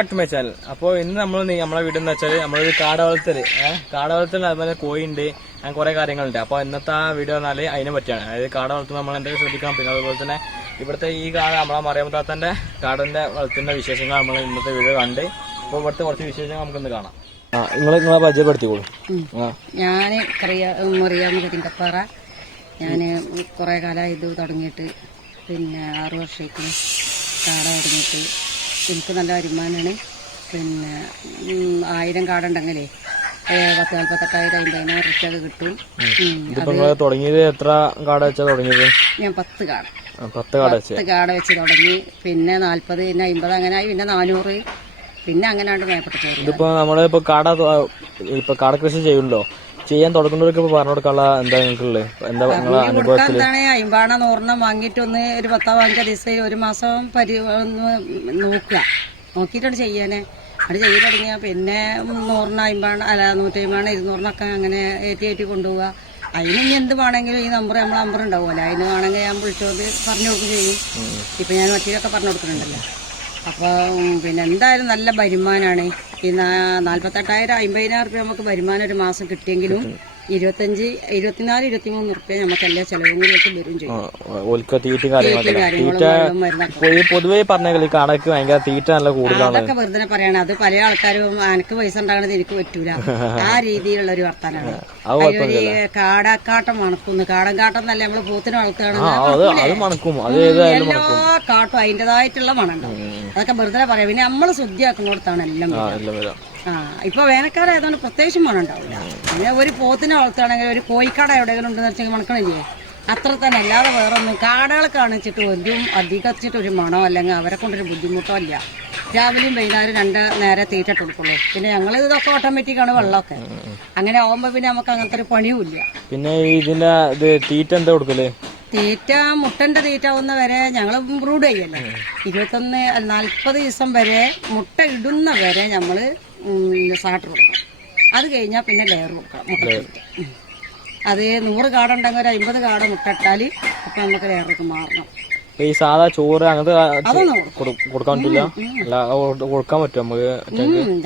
Back to my channel. അപ്പോൾ ഇന്ന് നമ്മളെ വീട് എന്ന് വെച്ചാൽ നമ്മളൊരു കാട വളർത്തൽ അതുപോലെ കോഴിയുണ്ട്, അങ്ങനെ കുറെ കാര്യങ്ങളുണ്ട്. അപ്പോൾ ഇന്നത്തെ ആ വീഡിയോ പറഞ്ഞാൽ അതിനെ പറ്റിയാണ്. അതായത് കാട വളർത്തുമ്പോൾ നമ്മൾ എന്തൊക്കെ ശ്രദ്ധിക്കണം, പിന്നെ അതുപോലെ തന്നെ ഇവിടുത്തെ ഈ കാട നമ്മളെ മറിയാമത്താത്തന്റെ കാടിന്റെ വളർത്തുന്ന വിശേഷങ്ങൾ നമ്മൾ ഇന്നത്തെ വീഡിയോ കണ്ട്. അപ്പോൾ ഇവിടുത്തെ കുറച്ച് വിശേഷങ്ങൾ നമുക്കിന്ന് കാണാം. നിങ്ങളെ പരിചയപ്പെടുത്തിക്കോളൂ. ഞാൻ മറിയാമത്തിങ്കപ്പാറ. ഞാൻ കുറെ കാലമായി ഇത് തുടങ്ങിയിട്ട്, പിന്നെ 6 വർഷത്തേക്ക് കാട തുടങ്ങിയിട്ട് എനിക്ക് നല്ല വരുമാനമാണ്. പിന്നെ 1000 കാട ഉണ്ടെങ്കിലേ 10,000-48,000 50,000 റുപ്യൊക്കെ കിട്ടും. തുടങ്ങിയത് എത്ര കാട വെച്ചാ തുടങ്ങിയത്? ഞാൻ 10 കാട 10 കാട വെച്ച് തുടങ്ങി. പിന്നെ 40, പിന്നെ 50, അങ്ങനെ ആയി. പിന്നെ 400, പിന്നെ അങ്ങനെയാണ് മേപ്പെട്ടു. ഇതിപ്പോ നമ്മളിപ്പോ കാട കൃഷി ചെയ്യുമല്ലോ, ചെയ്യാൻ തുടങ്ങുന്നവർക്ക് പറഞ്ഞു കൊടുക്കാനുള്ള എന്താ നിങ്ങൾക്കുള്ളത്? എന്താ നിങ്ങളെ അനുഭവത്തിൽ? എന്താണ് 50 100 വാങ്ങിയിട്ട് ഒരു 10 വാങ്ങിയ ദിവസം 1 മാസം നോക്കിയിട്ടാണ് ചെയ്യാനേ. അത് ചെയ്ത് തുടങ്ങിയ പിന്നെ 100 50 അല്ല 150 200 അങ്ങനെ ഏറ്റി കൊണ്ടുപോവുക. അതിന് ഇനി എന്ത് വേണമെങ്കിലും ഈ നമ്മളെ നമ്പർ ഉണ്ടാവുമല്ലോ, അതിന് വേണമെങ്കിൽ ഞാൻ വിളിച്ചോണ്ട് പറഞ്ഞു കൊടുക്കുകയും ചെയ്യും. ഇപ്പൊ ഞാൻ മറ്റൊക്കെ പറഞ്ഞു കൊടുക്കുന്നുണ്ടല്ലോ. അപ്പോൾ പിന്നെ എന്തായാലും നല്ല വരുമാനമാണ്. ഈ 48,000 50,000 റുപ്യ നമുക്ക് വരുമാനം ഒരു മാസം കിട്ടിയെങ്കിലും 25, 24, 23 റുപ്യ നമുക്ക് എല്ലാ ചെലവും കൂടി വരും ചെയ്യും. പൊതുവെ പറഞ്ഞ കാടക്ക് ഭയങ്കര തീറ്റ നല്ല കൂടുതലാണ്. അതൊക്കെ വെറുതെ പറയണം. അത് പല ആൾക്കാരും എനിക്ക് പൈസ ഉണ്ടാകണത് എനിക്ക് പറ്റൂല, ആ രീതിയിലുള്ള ഒരു വർത്താനാണ്. അതിലൊരു കാടക്കാട്ടം മണക്കുന്നു. കാടൻ എന്നല്ല, നമ്മള് പോത്തിന് വളർത്തുകയാണെങ്കിൽ എല്ലാ കാട്ടും അതിന്റേതായിട്ടുള്ള മണം ഉണ്ടാവും. അതൊക്കെ വെറുതെ പറയാം. പിന്നെ നമ്മള് ശുദ്ധിയാക്കുന്നിടത്താണ് എല്ലാം. ഇപ്പൊ വേനൽക്കാലമായതുകൊണ്ട് പ്രത്യേകിച്ചും മണം ഉണ്ടാവില്ല. പിന്നെ ഒരു പോത്തിനെ വളർത്തുകയാണെങ്കിൽ ഒരു കോഴിക്കാട എവിടെയെങ്കിലും ഉണ്ടെന്ന് വെച്ചാൽ മണക്കണില്ലേ, അത്ര തന്നെ. അല്ലാതെ വേറൊന്നും കാടകൾ കാണിച്ചിട്ട് അധികച്ചിട്ട് ഒരു മണോ അല്ലെങ്കിൽ അവരെ കൊണ്ടൊരു ബുദ്ധിമുട്ടോ ഇല്ല. രാവിലെയും വൈകുന്നേരം 2 നേരം തീറ്റ കൊടുക്കുള്ളൂ. പിന്നെ ഞങ്ങൾ ഇതൊക്കെ ഓട്ടോമാറ്റിക്കാണ്, വെള്ളമൊക്കെ. അങ്ങനെ ആവുമ്പോ പിന്നെ നമുക്ക് അങ്ങനത്തെ ഒരു പണിയുമില്ല. പിന്നെ ഇതിന്റെ തീറ്റ എന്താ കൊടുക്കല്? തീറ്റ മുട്ടന്റെ തീറ്റ ആവുന്ന വരെ ഞങ്ങൾ ബ്രൂഡ് ചെയ്യല്ലേ. 40 ദിവസം വരെ മുട്ട ഇടുന്ന വരെ നമ്മള് സാട്ട് കൊടുക്കണം. അത് കഴിഞ്ഞാൽ പിന്നെ ലെയർ കൊടുക്കണം. മുട്ട അത് 100 കാട ഉണ്ടെങ്കിൽ ഒരു 50 കാട മുട്ട ഇട്ടാല് അപ്പൊ നമുക്ക് ലെയറിലേക്ക് മാറണം. ഈ സാധാ ചോറ് അങ്ങനത്തെ കൊടുക്കാൻ പറ്റില്ല? കൊടുക്കാൻ പറ്റും നമുക്ക്?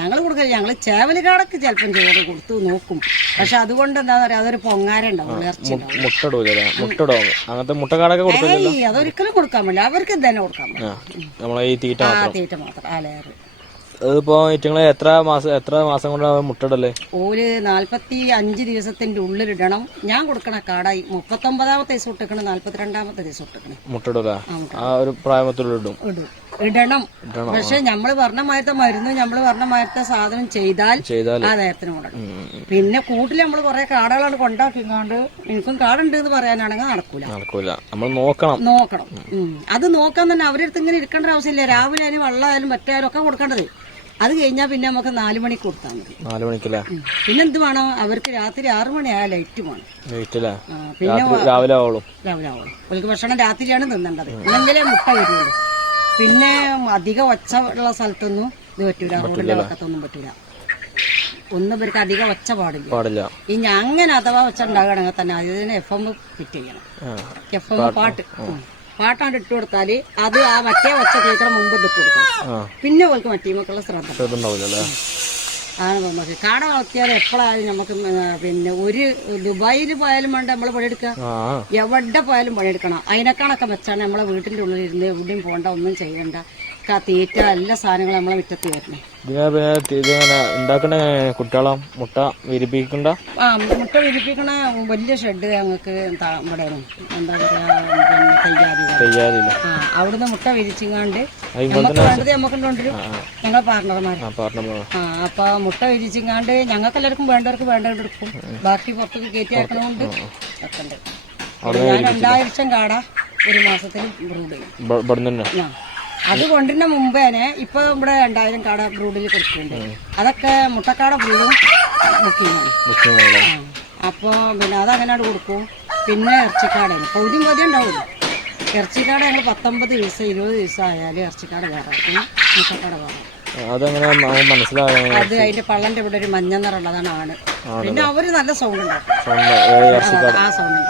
ഞങ്ങൾ കൊടുക്കില്ല. ഞങ്ങള് ചേവല് കാടക്ക് ചിലപ്പം ചോറ് കൊടുത്തു നോക്കും. പക്ഷെ അതുകൊണ്ട് എന്താ പറയാ, അതൊരു പൊങ്ങാര ഉണ്ടാവും, മുട്ടടോ അങ്ങനത്തെ മുട്ടക്കാടൊക്കെ കൊടുക്കില്ല. അതൊരിക്കലും കൊടുക്കാൻ പറ്റില്ല. അവർക്ക് തന്നെ കൊടുക്കാൻ പറ്റും. നമ്മളെ ഈ തീറ്റ മാത്രം ആ ലെയർ. അതിപ്പോ എത്ര മാസം കൊണ്ടാണ് മുട്ടടല്ലേ? 45 ദിവസത്തിന്റെ ഉള്ളിലിടണം. ഞാൻ കൊടുക്കണ കാടായി 39ാമത്തെ ദിവസം ഇട്ടിക്കണം, 42ാമത്തെ ദിവസം ഇട്ടിക്കണം മുട്ടട. ആ ഒരു പ്രായത്തിലിടും ഇടണം. പക്ഷെ നമ്മള് പറഞ്ഞ മാരത്തെ മരുന്ന്, നമ്മള് പറഞ്ഞ മാരത്തെ സാധനം ചെയ്താൽ ആ നേരത്തിന് കൊണ്ടണം. പിന്നെ കൂട്ടിൽ നമ്മള് കുറെ കാടകളാണ് കൊണ്ടാക്കിക്കൊണ്ട് എനിക്കും കാടുണ്ട് എന്ന് പറയാനാണെങ്കിൽ നടക്കൂല. നമ്മൾ നോക്കണം. അത് നോക്കാൻ തന്നെ അവരുടെ അടുത്ത് ഇങ്ങനെ ഇരിക്കേണ്ട ആവശ്യമില്ല. രാവിലെ ആയാലും വെള്ളമായാലും മറ്റായാലും ഒക്കെ കൊടുക്കേണ്ടത്. അത് കഴിഞ്ഞാൽ പിന്നെ നമുക്ക് 4 മണിക്ക് കൊടുത്താൽ മതി. 4 മണിക്കല്ലേ? പിന്നെ എന്ത് വേണം അവർക്ക്? രാത്രി 6 മണിയായ ലൈറ്റ് വേണം. പിന്നെ രാവിലെ ആവോളും. അവർക്ക് ഭക്ഷണം രാത്രിയാണ് തിന്നേണ്ടത്, ഇല്ലെങ്കിലേ മുട്ട വരുന്നത്. പിന്നെ അധികം ഒച്ച ഉള്ള സ്ഥലത്തൊന്നും ഇത് പറ്റൂല, റോഡിന്റെ പക്കത്തൊന്നും പറ്റൂല. ഒന്നും ഇവർക്ക് അധികം ഒച്ച പാടില്ല. ഇനി അങ്ങനെ അഥവാ ഒച്ച ഉണ്ടാകണമെങ്കിൽ തന്നെ അതിന് FM ഫിറ്റ് ചെയ്യണം. FM പാട്ടാണ്ട് ഇട്ട് കൊടുത്താല് അത് ആ മറ്റേ ഒച്ച കേൾക്കണ മുമ്പ് ഇട്ട് കൊടുക്കണം. പിന്നെ അവർക്ക് മറ്റേമക്കുള്ള ശ്രദ്ധ ആണ് പറഞ്ഞത്. കാട വളർത്തിയാൽ എപ്പോഴായാലും നമുക്ക് പിന്നെ ഒരു ദുബായിൽ പോയാലും വേണ്ട നമ്മള് പണിയെടുക്കുക, എവിടെ പോയാലും പണിയെടുക്കണം. അതിനേക്കാളൊക്കെ വെച്ചാണ് നമ്മളെ വീട്ടിന്റെ ഉള്ളിലിരുന്ന് എവിടെയും പോകണ്ട, ഒന്നും ചെയ്യണ്ട. തീറ്റ എല്ലാ സാധനങ്ങളും നമ്മളെ മുറ്റത്ത് വരണേ. മുട്ട വിരിപ്പിക്കണ വലിയ ഷെഡ് ഞങ്ങൾക്ക് ഇവിടെ എന്താ പറയാ തയ്യാറില്ല. അവിടുന്ന് മുട്ട വിരിച്ചിങ്ങാണ്ട് നമുക്ക് വേണ്ടത് നമുക്ക് കൊണ്ടുവരും ഞങ്ങൾ പാർട്ണർമാർ. അപ്പൊ മുട്ട വിരിച്ചിങ്ങാണ്ട് ഞങ്ങൾക്ക് എല്ലാവർക്കും വേണ്ടവർക്ക് എടുക്കും. ബാക്കി പുറത്തേക്ക് കയറ്റി ആക്കണോണ്ട് ഒക്കെ ഉണ്ട്. ഞാൻ 2000 കാട ഒരു മാസത്തിൽ ബ്രൂഡ് ചെയ്യും. അത് കൊണ്ടിരുന്ന മുമ്പേ ഇപ്പൊ ഇവിടെ 2000 കാട ബ്രൂഡിൽ കൊടുക്കുന്നുണ്ട്. അതൊക്കെ മുട്ടക്കാട ബ്രൂഡും ബുക്കിംഗ്. അപ്പൊ പിന്നെ അതങ്ങനെ കൊടുക്കും. പിന്നെ ഇറച്ചിക്കാടയാണ് പൗതി ഉണ്ടാവുള്ളൂ. ഇറച്ചിക്കാട ഞങ്ങൾ 19 ദിവസം 20 ദിവസം ആയാലും ഇറച്ചിക്കാട വേറെ, മുട്ടക്കാട വേറെ. അത് അതിന്റെ പള്ളന്റെ ഇവിടെ ഒരു മഞ്ഞ നിറമുള്ളതാണ് ആണ്. പിന്നെ അവര് നല്ല സൗണ്ട് ഉണ്ടാക്കും. ആ സൗണ്ട്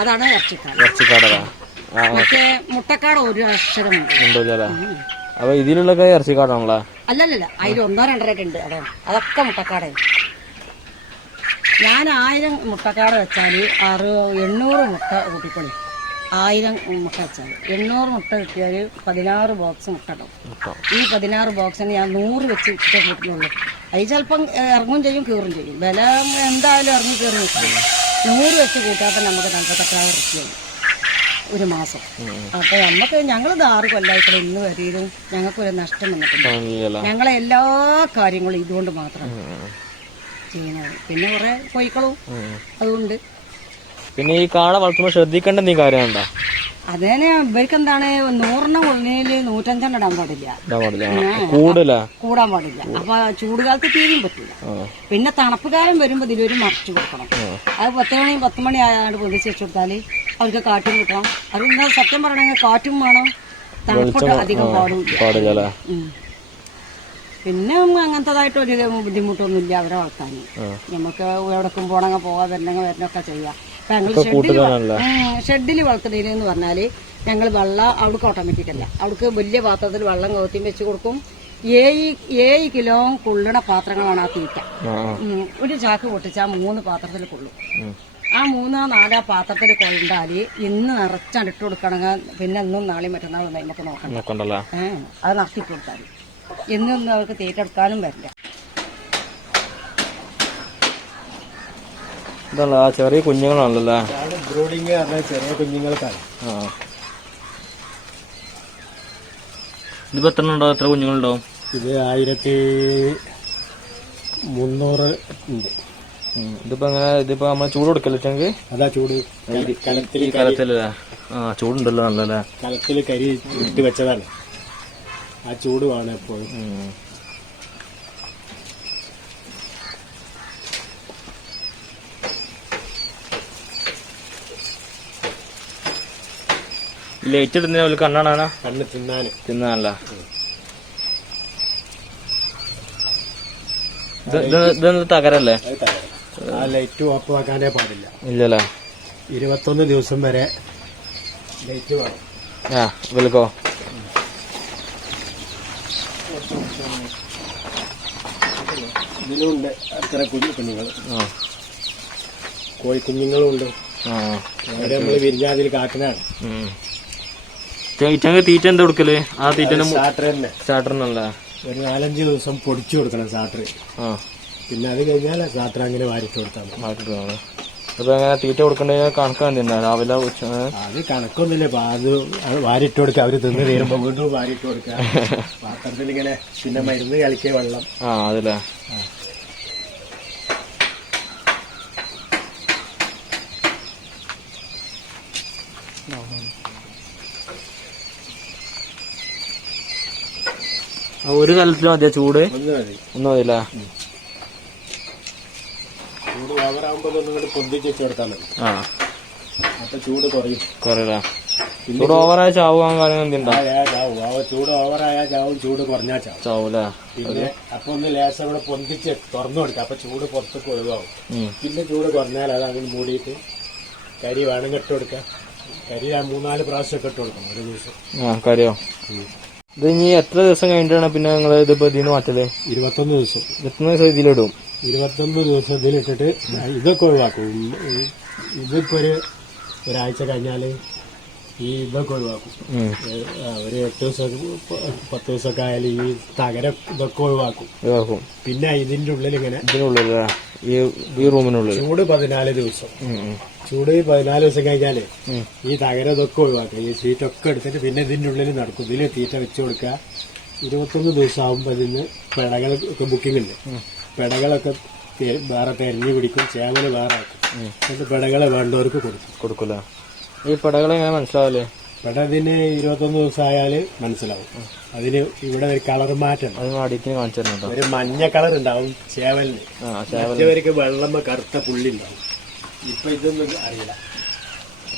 അതാണ് ഇറച്ചിക്കാട. മറ്റേ മുട്ടക്കാട് ഒരു അക്ഷരമുണ്ട്. അപ്പൊ ഇതിലുള്ള ഇറച്ചിക്കാടാണല്ലോ. അല്ലല്ല, അതിൽ 1-2 ഉണ്ട്. അതാണ്, അതൊക്കെ മുട്ടക്കാടാണ്. ഞാൻ 1000 മുട്ടക്കാട വെച്ചാൽ 800 മുട്ട കൂട്ടിക്കൊള്ളി. 1000 മുട്ട വെച്ചാൽ 800 മുട്ട കിട്ടിയാൽ 16 ബോക്സ് മുട്ട ഉണ്ടാവും. ഈ 16 ബോക്സിന് ഞാൻ 100 വെച്ച് കൂട്ടുന്നുള്ളൂ. അതിൽ ചിലപ്പം ഇറങ്ങും ചെയ്യും, കീറും ചെയ്യും. വില എന്തായാലും ഇറങ്ങി കയറി നിൽക്കും. 100 വെച്ച് കൂട്ടാത്ത നമുക്ക് 48,000 റുപ്യ ഒരു മാസം. അപ്പൊ ഞങ്ങളിത് 6 കൊല്ലായിക്കൂടെ ഇന്ന് വരെയും ഞങ്ങൾക്കൊരു നഷ്ടം വന്നിട്ടുണ്ട്. ഞങ്ങളെ എല്ലാ കാര്യങ്ങളും ഇതുകൊണ്ട് മാത്രമാണ് ചെയ്യുന്നത്. പിന്നെ കുറെ കോഴിക്കളും അതുകൊണ്ട്. പിന്നെ ഈ കാട വളർത്തുമ്പോൾ ശ്രദ്ധിക്കേണ്ട നീ കാര്യമുണ്ടോ? അതേനെ ഇവർക്ക് എന്താണ് 100 കൊള്ളിയിൽ 105 ഇടാൻ പാടില്ല, കൂടാൻ പാടില്ല. അപ്പൊ ചൂടുകാലത്ത് തീരും പറ്റില്ല. പിന്നെ തണുപ്പ് കാലം വരുമ്പോ ഇതിലൊരു മറച്ചു കൊടുക്കണം. അത് 10 മണി ആയാണ്ട് പൊതിച്ച് വെച്ച് കൊടുത്താല് അവർക്ക് കാറ്റും കിട്ടണം. അത് സത്യം പറയണെങ്കിൽ കാറ്റും വേണം, തണുപ്പൊട്ട് അധികം പാടില്ല. പിന്നെ അങ്ങനത്തതായിട്ട് ഒരു ബുദ്ധിമുട്ടൊന്നുമില്ല അവരെ വളർത്താൻ. നമുക്ക് എവിടേക്കും പോണെങ്കിൽ പോകാൻ വരണൊക്കെ ചെയ്യാം. ഞങ്ങൾ ഷെഡിൽ വളർത്തുന്നതിന് പറഞ്ഞാല് ഞങ്ങൾ വെള്ളം അവിടേക്ക് ഓട്ടോമാറ്റിക് അല്ല, അവിടേക്ക് വലിയ പാത്രത്തിൽ വെള്ളം കൗത്തി വെച്ച് കൊടുക്കും. 7 കിലോ കൊള്ളണ പാത്രങ്ങളാണ് ആ തീറ്റ. ഒരു ചാക്ക് പൊട്ടിച്ചാൽ 3 പാത്രത്തിൽ കൊള്ളും. ആ 3-4 പാത്രത്തിൽ കൊണ്ടാല് ഇന്ന് നിറച്ചാണ് ഇട്ട് കൊടുക്കണമെങ്കിൽ പിന്നെ ഇന്നും നാളെയും മറ്റന്നാളും നമുക്ക് നോക്കണ്ട. അത് നടത്തിട്ട് കൊടുത്താൽ എന്നൊന്നും അവർക്ക് തീറ്റെടുക്കാനും വരില്ല. ചെറിയ കുഞ്ഞുങ്ങളാണല്ലോ ബ്രൂഡിങ് ചെറിയ കുഞ്ഞുങ്ങൾക്കാണ്. ഇതിപ്പോ എത്ര കുഞ്ഞുങ്ങളുണ്ടാവും? ഇത് 1300 ഉണ്ട്. ഇതിപ്പോ നമ്മള് ചൂട് കൊടുക്കല്ലേ? അതാ ചൂട് കലത്തിലല്ലേ? ചൂടുണ്ടല്ലോ നല്ലല്ലേ? കലത്തില് കരി ഇട്ട് വെച്ചതാണ്. ആ ചൂട് വേണം എപ്പോഴും. ലൈറ്റ് ഇടുന്ന കണ്ണാണാ? കണ്ണ് തിന്നാനല്ല. ഇതെന്ത് തകരല്ലേ? ആ ലൈറ്റ് ഓഫ് ആക്കാനേ പാടില്ല. ഇല്ലല്ലേ? 21 ദിവസം വരെ ലൈറ്റ് വേണം. വിൽക്കോ? ഇതിലുണ്ട് അത്ര കുഞ്ഞുങ്ങൾ, കോഴിക്കുഞ്ഞുങ്ങളും ഉണ്ട്. അവരെ നമ്മള് വിരിഞ്ഞാതിൽ കാട്ടിനാണ്. തീറ്റ എന്താ കൊടുക്കല്? ആ തീറ്റ സ്റ്റാർട്ടറിനല്ല, ഒരു 4-5 ദിവസം പൊടിച്ചു കൊടുക്കണം സ്റ്റാർട്ടർ. പിന്നെ അത് കഴിഞ്ഞാൽ സ്റ്റാർട്ടർ അങ്ങനെ വാരിട്ട് കൊടുത്താൽ മതി. അപ്പൊ എങ്ങനെ തീറ്റ കൊടുക്കണ്ടേ? കണക്കാൻ തന്നെ രാവിലെ അത് കണക്കൊന്നുമില്ല. അത് വാരിട്ട് കൊടുക്കുക. അവര് തിന്ന് തീരുമ്പോ വീണ്ടും വാരിട്ട് കൊടുക്കുക. പാത്രത്തിൽ ഇങ്ങനെ പിന്നെ മരുന്ന് കളിക്കുക, വെള്ളം. അതല്ലേ? ഒരു കാലത്തിലും മതിയാ ചൂട്? ഒന്നും മതിയില്ല. ചൂട് ഓവറാകുമ്പോ ഒന്നും പൊന്തിച്ച് വെച്ച് കൊടുത്താൽ മതി. അപ്പൊ ചൂട് കുറയും. ചൂട് ഓവറായ ചാവും കാര്യം എന്തുണ്ടോ? ചൂട് ഓവറായാ ചാവും, ചൂട് കുറഞ്ഞാ ചാവൂല. പിന്നെ അപ്പൊ ഒന്ന് ലേശം കൂടെ പൊന്തിച്ച് തുറന്നു കൊടുക്കാം. അപ്പൊ ചൂട് പുറത്തേക്ക് ഒഴിവാകും. പിന്നെ ചൂട് കുറഞ്ഞാൽ അത് അങ്ങനെ മൂടിയിട്ട് കരി വേണമെങ്കിൽ ഇട്ട് കൊടുക്കാം. കരി 3-4 പ്രാവശ്യം ഒക്കെ ഇട്ട് കൊടുക്കണം ഒരു ദിവസം. കരിയോ? ഇത് ഇനി എത്ര ദിവസം കഴിഞ്ഞിട്ടാണ് പിന്നെ നിങ്ങൾ ഇതിപ്പോ ഇതിന് മാറ്റല്? 21 ദിവസം. 21 ദിവസം ഇതിലിടും. 21 ദിവസം ഇതിലിട്ടിട്ട് ഇതൊക്കെ ഒഴിവാക്കും. ഇതിപ്പോ ഒരാഴ്ച കഴിഞ്ഞാല് ഈ ഇതൊക്കെ ഒഴിവാക്കും. ഒരു 8 ദിവസം 10 ദിവസമൊക്കെ ആയാലും ഈ തകരം ഇതൊക്കെ ഒഴിവാക്കും. പിന്നെ ഇതിന്റെ ഉള്ളിൽ ഇങ്ങനെ ഈ റൂമിനുള്ളിൽ ചൂട് 14 ദിവസം. ചൂട് 14 ദിവസം കഴിഞ്ഞാല് ഈ തകരം ഇതൊക്കെ ഒഴിവാക്കുക. ഈ തീറ്റൊക്കെ എടുത്തിട്ട് പിന്നെ ഇതിന്റെ ഉള്ളിൽ നടക്കും. ഇതില് തീറ്റ വെച്ച് കൊടുക്കുക. 21 ദിവസം ആകുമ്പോ ഇതിന് പെടകളൊക്കെ ബുക്കിംഗ് ഉണ്ട്. പെടകളൊക്കെ വേറെ തെരഞ്ഞു പിടിക്കും, ചേവല് വേറെ ആക്കും. എന്നിട്ട് പെടകളെ വേണ്ടവർക്ക് കൊടുക്കൂല. ഈ പെടകളെ എങ്ങനെ മനസ്സിലാവല്ലേ? പെട ഇതിന് 21 ദിവസം ആയാല് മനസ്സിലാവും. അതിന് ഇവിടെ ഒരു കളർ മാറ്റം, ഒരു മഞ്ഞ കളർ ഉണ്ടാവും ചേവലിന്. മറ്റവർക്ക് വെള്ളം കറുത്ത പുള്ളി ഉണ്ടാവും. ഇപ്പൊ ഇതൊന്നും അറിയില്ല,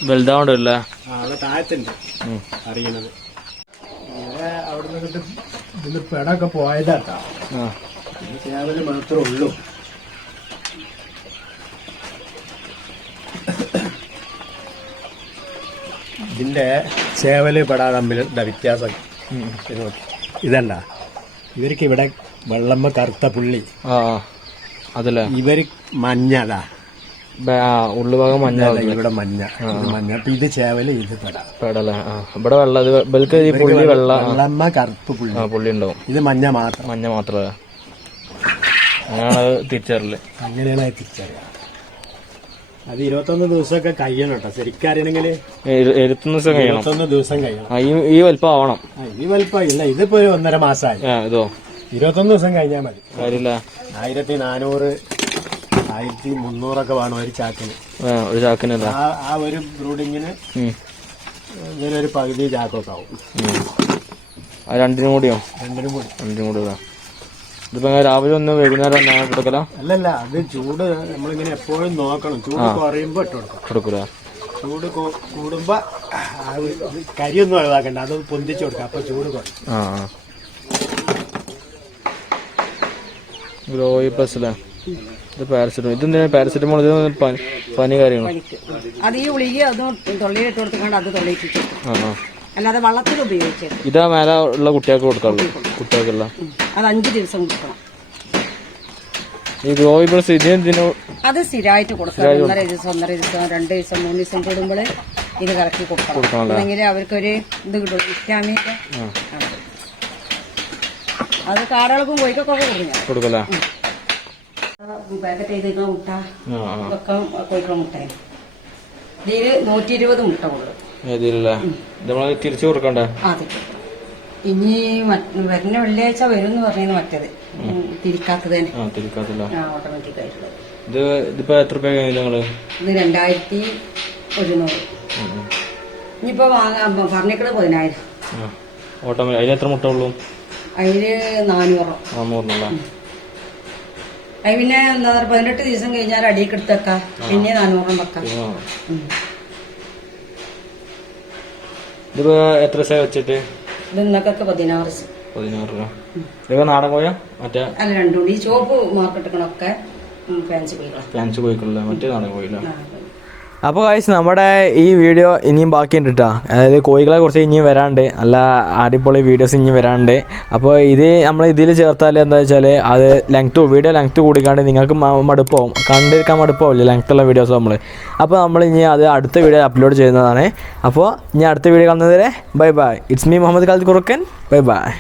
വലുതാവണ്ടല്ലേ? അവിടെ താഴത്തുണ്ട് അറിയണത്. അവിടെ നിന്നിട്ട് ഇതിന് പെടൊക്കെ പോയതാട്ടാ. ചേവല് മാത്രമേ ഉള്ളൂ. ഇതിന്റെ ചേവല് പെടാ തമ്മിൽ വ്യത്യാസം ഇതണ്ട. ഇവർക്ക് ഇവിടെ വെള്ളമ്മ കറുത്ത പുള്ളി, ആ അതല്ലേ. ഇവര് മഞ്ഞതാ, ഉള്ളുഭാഗം മഞ്ഞ, ഇവിടെ മഞ്ഞ. മഞ്ഞ. അപ്പൊ ഇത് ചേവല്, ഇത് പെടല്ലേ. ഇവിടെ വെള്ള, ഇവർക്ക് ഈ പുള്ളി വെള്ളമ്മ കറുപ്പ് പുള്ളി, പുള്ളി ഉണ്ടാവും. ഇത് മഞ്ഞ മാത്രം. മഞ്ഞ മാത്രമേ. അങ്ങനെയാണ് തിരിച്ചറിയല്. അങ്ങനെയാണ് അത് തിരിച്ചറിയാം. അത് 21 ദിവസമൊക്കെ കഴിയണം കേട്ടോ ശരിക്കും അറിയണമെങ്കിൽ. 21 ദിവസം കഴിയണം. ഈ വലിപ്പം ആവണം. ഈ വലിപ്പം ഇല്ല, ഇതിപ്പോ 1.5 മാസമായി. ഇതോ 21 ദിവസം കഴിഞ്ഞാൽ മതി. കാര്യമില്ല. 1400 1300 വേണം ഒരു ചാക്കിന്. ഒരു ചാക്കിന് ആ ഒരു ബ്രൂഡിങ്ങിന് ഇങ്ങനെ ഒരു പകുതി ചാക്കൊക്കെ ആവും. രണ്ടിനും കൂടിയോ? രണ്ടിനും കൂടി. ഇതിപ്പോ രാവിലെ ഒന്ന് വൈകുന്നേരം കൊടുക്കല? അല്ലല്ല, അത് ചൂട് നമ്മളിങ്ങനെ എപ്പോഴും നോക്കണം. ചൂട് കുറയുമ്പോ ഇട്ട് കൊടുക്കൂല. ചൂട് കൂടുമ്പോ കരിയൊന്നും ഒഴിവാക്കണ്ട, അത് പൊന്തിച്ചു കൊടുക്കാം. അപ്പൊ ചൂട് കുറയും. ഗ്രോയി പ്ലസ് അല്ലേ? ഇത് പാരസെറ്റമോൾ. ഇതെന്തിനാ പാരസെറ്റമോൾ? ഇത് പനി കാര്യങ്ങൾ. അത് ഈ ഗുളിക അതും തൊള്ളിയിട്ട് കൊടുത്തിട്ട് അത് തൊള്ളിയിട്ട്, അല്ലാതെ വള്ളത്തിൽ ഉപയോഗിച്ചത്. ഇതാ മേലെ ഉള്ള കുട്ടികൾക്ക് കൊടുക്കാറുള്ളൂ. കുട്ടികൾക്കുള്ള അത് 5 ദിവസം കൊടുക്കണം. ഈ ഗ്രോയി പ്ലസ് ഇതിന് അത് സ്ഥിരമായിട്ട് കൊടുക്കണം. 1.5 ദിവസം 2 ദിവസം 3 ദിവസം കൂടുമ്പോൾ ഇത് കറക്കി കൊടുക്കണം. അല്ലെങ്കിൽ അവർക്കൊരു ഇത് കിട്ടും, വിറ്റാമിൻ. അത് കാടകൾക്കും കോഴിക്കൊക്കെ കൊടുക്കല. പാക്കറ്റ് ചെയ്തിരിക്കുന്ന മുട്ട ഇതൊക്കെ കോഴിക്കുള്ള മുട്ടയാണ്. ഇതില് 120 മുട്ട കൊടുക്കും. തിരിച്ചു കൊടുക്കണ്ടേ? അതെ. ഇനി വരുന്ന വെള്ളിയാഴ്ച വരും എന്ന് പറഞ്ഞത് മറ്റേത് തിരിക്കാത്തത് തന്നെ. ഓട്ടോമാറ്റിക് ആയിട്ടുള്ളത്. ഇതിപ്പോ എത്ര രൂപ നിങ്ങള്? ഇത് 2100. ഇനിയിപ്പോ വാങ്ങാൻ പറഞ്ഞേക്കണത് 10,000. ഓട്ടോമാറ്റിക്. അതിന് എത്ര മുട്ട ഉള്ളൂ? അതില് 400. 400. അത് പിന്നെ എന്താ 18 ദിവസം കഴിഞ്ഞാൽ അടിയൊക്കെ എടുത്തേക്കാം. പിന്നെ 400 വെക്കാം. ഇതിപ്പോ എത്ര ദിവസം വെച്ചിട്ട്? ഇത് ഇന്നൊക്കെ 16. 16 രൂപ. ഇതൊക്കെ നാടൻ കോയ? മറ്റേ അല്ല, രണ്ടും കൂടി. ചോപ്പ് മാർക്കറ്റൊക്കെ ഫാൻസി കോഴിക്കുള്ള, മറ്റേ നാടൻ കോയില്ല. അപ്പോൾ ഗൈസ്, നമ്മുടെ ഈ വീഡിയോ ഇനിയും ബാക്കിയുണ്ട് കേട്ടോ. അതായത് കോഴികളെ കുറിച്ച് ഇനിയും വരാണ്ട്, നല്ല അടിപൊളി വീഡിയോസ് ഇനിയും വരാണ്ട്. അപ്പോൾ ഇത് നമ്മൾ ഇതിൽ ചേർത്താൽ എന്താ വെച്ചാൽ അത് വീഡിയോ ലെങ്ത്ത് കൂടിക്കാണ്ട് നിങ്ങൾക്ക് മടുപ്പാവും, കണ്ടിരിക്കാൻ മടുപ്പാവില്ല ലെങ്ത്തുള്ള വീഡിയോസ് നമ്മൾ. അപ്പോൾ നമ്മൾ ഇനി അത് അടുത്ത വീഡിയോ അപ്ലോഡ് ചെയ്യുന്നതാണ്. അപ്പോൾ ഇനി അടുത്ത വീഡിയോ കാണുന്നതുവരെ bye bye. It's me Muhammad Khalid Kurukkan. Bye by.